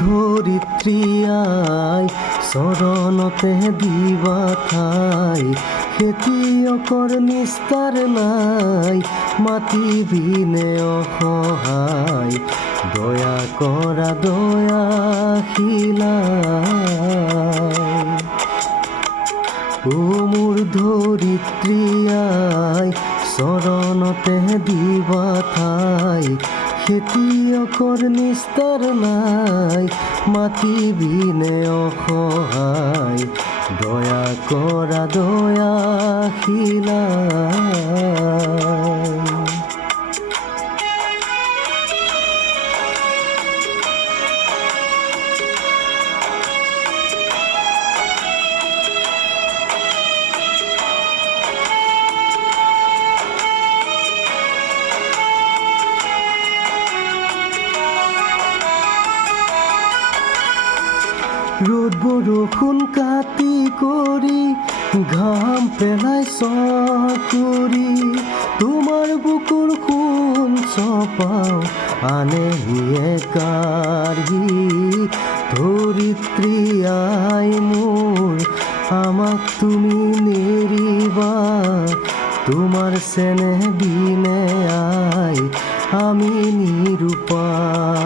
ধৰিত্ৰী আই চৰণতে দিবা ঠাই খেতিয়কৰ নিস্তাৰ নাই মাতিবিনে অসহায় দয়া কৰা দয়াশীলাই ও মোৰ ধৰিত্ৰী আই চৰণতে দিবা ঠাই খেতিয়কৰ নিস্তাৰ নাই মাতিবিনে অসহায় দয়া কৰা দয়াশীলাই ৰ'দ বৰষুণ কাটি কৰি ঘাম পেলাই চকুৰি তোমাৰ বুকুৰ সোণ চপাও আনেহিয়ে কাঢ়ি ধৰিত্ৰী আই মোৰ আমাক তুমি নেৰিবা তোমাৰ চেনেহ বিনে আই আমি নিৰুপায়।